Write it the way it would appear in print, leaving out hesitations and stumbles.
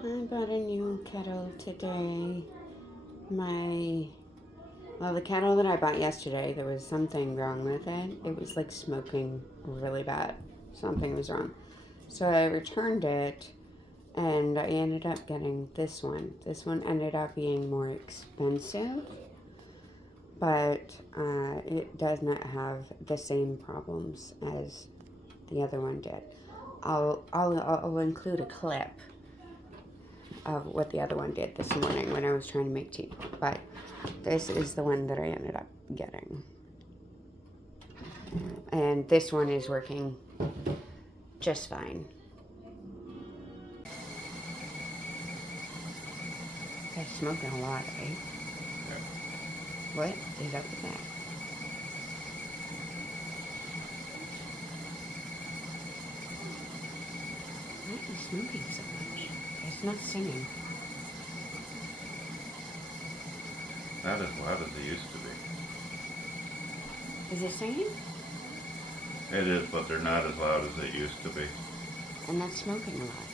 I bought a new kettle today. The kettle that I bought yesterday, there was something wrong with it. It was like smoking really bad. Something was wrong. So I returned it and I ended up getting this one. This one ended up being more expensive, but it does not have the same problems as the other one did. I'll include a clip of what the other one did this morning when I was trying to make tea. But this is the one that I ended up getting. And this one is working just fine. They're smoking a lot, eh? Yeah. What is up with that? Why are you smoking so much? It's not singing. Not as loud as it used to be. Is it singing? It is, but they're not as loud as they used to be. And that's smoking a lot.